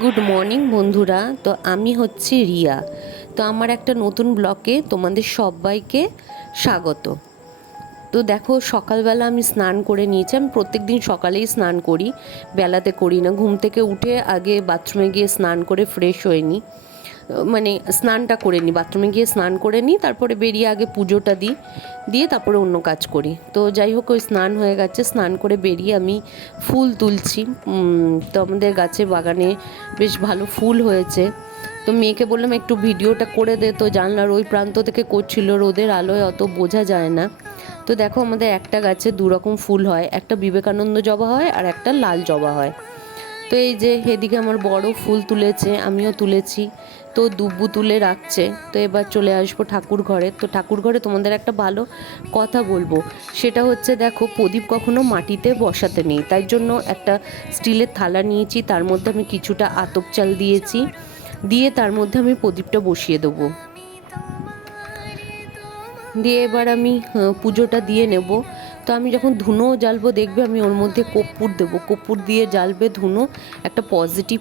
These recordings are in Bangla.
গুড মর্নিং বন্ধুরা। তো আমি হচ্ছি রিয়া। তো আমার একটা নতুন ব্লকে তোমাদের সবাইকে স্বাগত। তো দেখো, সকালবেলা আমি স্নান করে নিয়েছি। আমি প্রত্যেক দিন সকালেই স্নান করি। বেলাতে করি না। ঘুম থেকে উঠে আগে বাথরুমে গিয়ে স্নান করে ফ্রেশ হয়ে নিই। মানে স্নানটা করে নিই বাথরুমে গিয়ে স্নান করে নিই তারপরে বেরিয়ে আগে পুজোটা দিই, দিয়ে তারপরে অন্য কাজ করি। তো যাই হোক, ওই স্নান হয়ে গেছে, স্নান করে বেরিয়ে আমি ফুল তুলছি। তো আমাদের গাছে বাগানে বেশ ভালো ফুল হয়েছে। তো মেয়েকে বললাম, একটু ভিডিওটা করে দে। তো জানলার ওই প্রান্ত থেকে করছিল, রোদের আলোয় অত বোঝা যায় না। তো দেখো, আমাদের একটা গাছে দু রকম ফুল হয়, একটা বিবেকানন্দ জবা হয় আর একটা লাল জবা হয়। তো এই যে এদিকে আমার বড় ফুল তুলেছে, আমিও তুলেছি। তো দুব্বু তুলে রাখছে। তো এবার চলে আসব ঠাকুর ঘরে। তো ঠাকুর ঘরে তোমাদের একটা ভালো কথা বলব। সেটা হচ্ছে দেখো, প্রদীপ কখনো মাটিতে বসাতে নেই। তাই জন্য একটা স্টিলের থালা নিয়েছি, তার মধ্যে আমি কিছুটা আতপ চাল দিয়েছি। দিয়ে তার মধ্যে আমি প্রদীপটা বসিয়ে দেবো। দিয়ে এবার আমি পুজোটা দিয়ে নেব। তো আমি যখন ধুনো জ্বালবো, দেখবে আমি ওর মধ্যে কর্পূর দেবো। কর্পূর দিয়ে জ্বালবে ধুনো, একটা পজিটিভ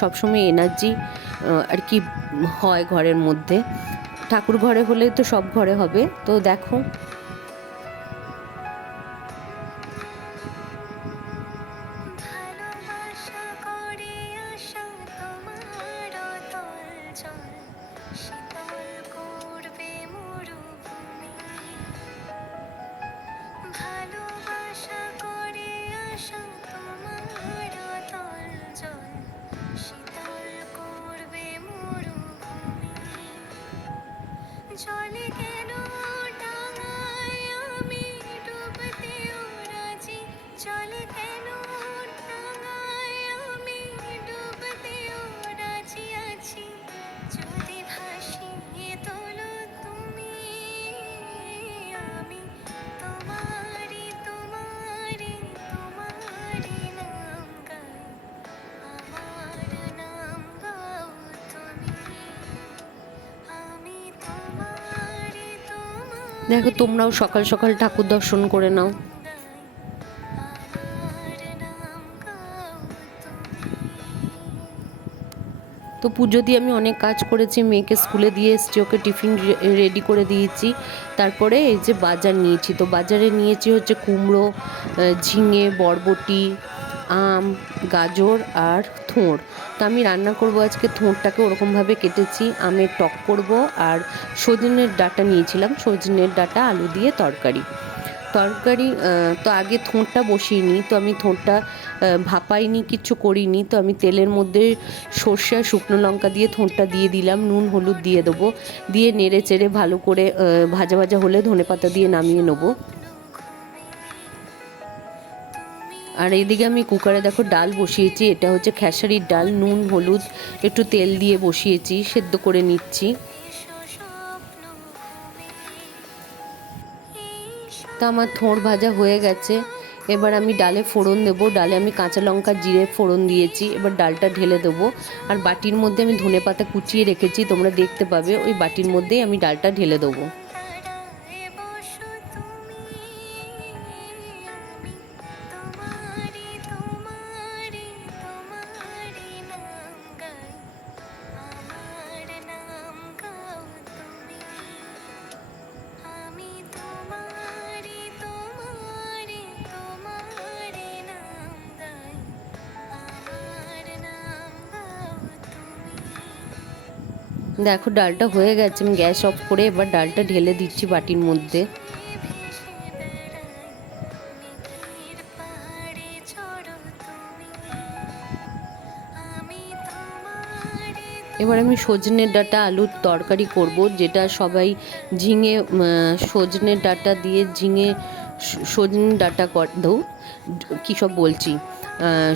সবসময় এনার্জি আর কি হয় ঘরের মধ্যে। ঠাকুর ঘরে হলে তো সব ঘরে হবে। তো দেখো দেখো, তোমরাও সকাল সকাল ঠাকুর দর্শন করে নাও। তো পুজো দিয়ে আমি অনেক কাজ করেছি, মেয়েকে স্কুলে দিয়ে এসেছি, ওকে টিফিন রেডি করে দিয়েছি। তারপরে এই যে বাজার নিয়েছি, তো বাজারে নিয়েছি হচ্ছে কুমড়ো ঝিঙে, বরবটি আম, গাজর আর থোঁড় তো আমি রান্না করব আজকে থোঁড়টাকে ওরকমভাবে কেটেছি। আমের টক করব আর সজনের ডাটা নিয়েছিলাম। সজনের ডাটা, আলু দিয়ে তরকারি। তরকারি তো আগে থোঁটটা বসিয়ে তো আমি থোঁটটা ভাপাইনি কিচ্ছু করিনি। তো আমি তেলের মধ্যে সর্ষে আর শুকনো লঙ্কা দিয়ে থোঁটটা দিয়ে দিলাম। নুন, হলুদ দিয়ে দেবো। দিয়ে নেড়ে চেড়ে ভালো করে ভাজা ভাজা হলে ধনে পাতা দিয়ে নামিয়ে নেব। আর এইদিকে আমি কুকারে দেখো ডাল বসিয়েছি, এটা হচ্ছে খেসারির ডাল, নুন, হলুদ, একটু তেল দিয়ে বসিয়েছি, সেদ্ধ করে নিচ্ছি। তা আমার থোঁড় ভাজা হয়ে গেছে, এবার আমি ডালে ফোড়ন দেবো, ডালে আমি কাঁচা লঙ্কা, জিরে ফোড়ন দিয়েছি, এবার ডালটা ঢেলে দেবো। আর বাটির মধ্যে আমি ধনে পাতা কুচিয়ে রেখেছি, তোমরা দেখতে পাবে, ওই বাটির মধ্যেই আমি ডালটা ঢেলে দেবো। দেখো, ডালটা হয়ে গেছে, আমি গ্যাস অফ করে এবার ডালটা ঢেলে দিচ্ছি বাটির মধ্যে। এবার আমি সজনের ডাঁটা আলুর তরকারি করব, যেটা সবাই ঝিঙে সজনের ডাঁটা দিয়ে ঝিঙে সজনে ডাঁটা কর দৌ কী সব বলছি।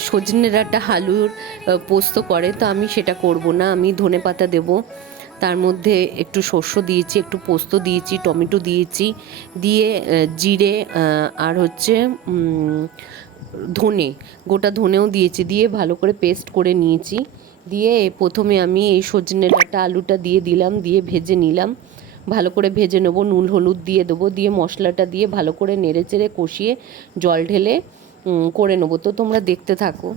সজনে ডাঁটা আলুর পোস্ত করে, তো আমি সেটা করব না। আমি ধনে পাতা দেবো। তার মধ্যে একটু শস্য দিয়েছি, একটু পোস্ত দিয়েছি, টমেটো দিয়েছি, দিয়ে জিরে আর হচ্ছে ধনে, গোটা ধনেও দিয়েছি, দিয়ে ভালো করে পেস্ট করে নিয়েছি। দিয়ে প্রথমে আমি এই সজনে ডাঁটা আলুটা দিয়ে দিলাম, দিয়ে ভেজে নিলাম। ভালো করে ভেজে নেব, নুন, হলুদ দিয়ে দেবো, দিয়ে মশলাটা দিয়ে ভালো করে নেড়ে চেড়ে কষিয়ে জল ঢেলে করে নেব। তো তোমরা দেখতে থাকো।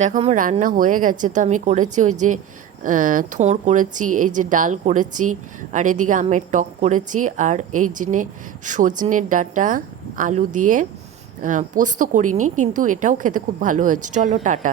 দেখো আমার রান্না হয়ে গেছে, তো আমি করেছি ওই যে থোড় করেছি, এই যে ডাল করেছি, আর এদিকে আমের টক করেছি, আর এই জন্যে সজনের ডাটা আলু দিয়ে পোস্ত করিনি, কিন্তু এটাও খেতে খুব ভালো হয়েছে। চলো, টাটা।